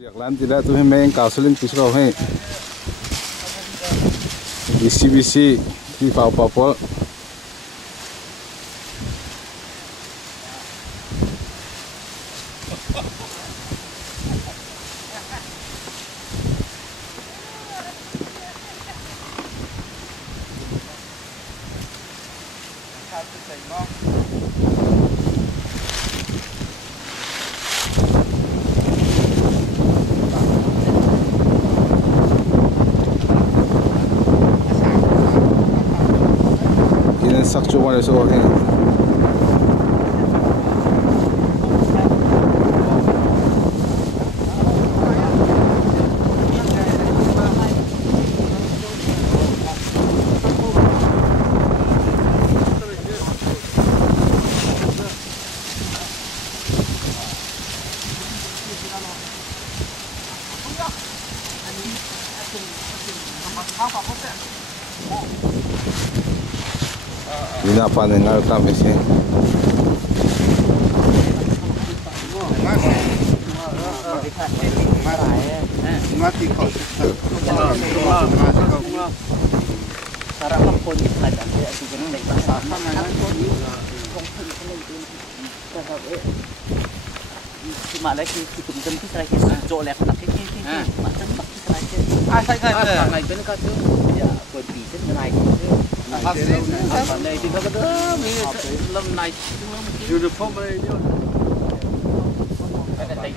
Lihat lantai dah tu main kauselin pisau he. Bisi di pau-pau. Ini sakcu mana so he. Ini apa dengar kami sih? Mà lấy cái tụm chân cái này cái chỗ lẹp đặt cái mà chân bắt cái này chứ sai cái này cái nó chứ giờ quên bị cái này còn đây thì nó có đỡ mấy lâm này chưa được phong đây chứ cái này